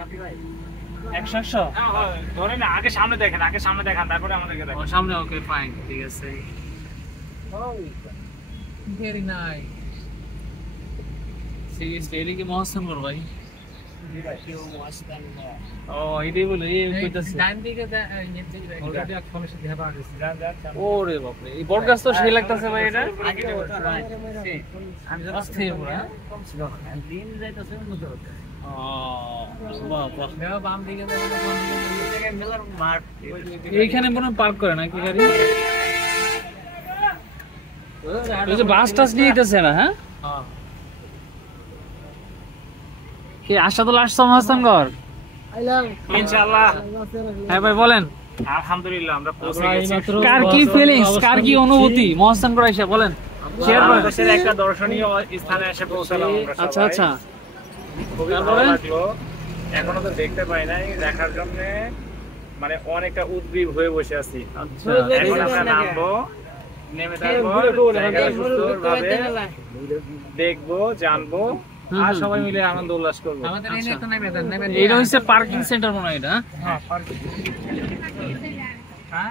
100 ধরে না, আগে সামনে দেখেন, তারপরে আমাদেরকে দেখেন। সামনে। ওকে ফাইন, ঠিক আছে। Very nice. সিরিয়াসলি এটা কি মহাস্থানগর ভাই? ও এটাই বলে এই কইতাছে ডান দিকে অলরেডি এক ফোনের সাথে হেবা আছে। ওরে বাপ রে, এই বড় গাছ তো সেই লাগতাছে ভাই। এটা আগে ওটা আমি যখন স্থির পুরো দিন যাইতাছে মতো। ও বাহ বাহ, মেও বাম দিকে যাবে না, কোন দিকে মেলার মাঠ এইখানে মনে পার্ক করে নাকি গাড়ি? ওই যে বাস টাস নিয়ে যেতেছে না? হ্যাঁ কি আশাদুল আসছো মহাস্থানগর? ইনশাআল্লাহ। হ্যাঁ ভাই বলেন। আলহামদুলিল্লাহ আমরা পৌঁছে গেছি। কার কি ফিলিংস, কার কি অনুভূতি মহাস্থানগর এসে বলেন, শেয়ার করেন। বাংলাদেশের একটা দর্শনীয় স্থানে এসে পৌঁছালাম আমরা সবাই। আচ্ছা আচ্ছা, খুবই ভালো লাগলো। এখনো তো দেখতে পাই নাই, দেখার জন্য মানে অনেকটা উদ্গ্রীব হয়ে বসে আছি। এখন আমরা নামবো, নেমে তারপর জায়গাটা সুন্দরভাবে দেখবো, জানবো, আর সবাই মিলে আনন্দ উল্লাস করবো। এটা হচ্ছে পার্কিং সেন্টার মনে হয় এটা। হ্যাঁ।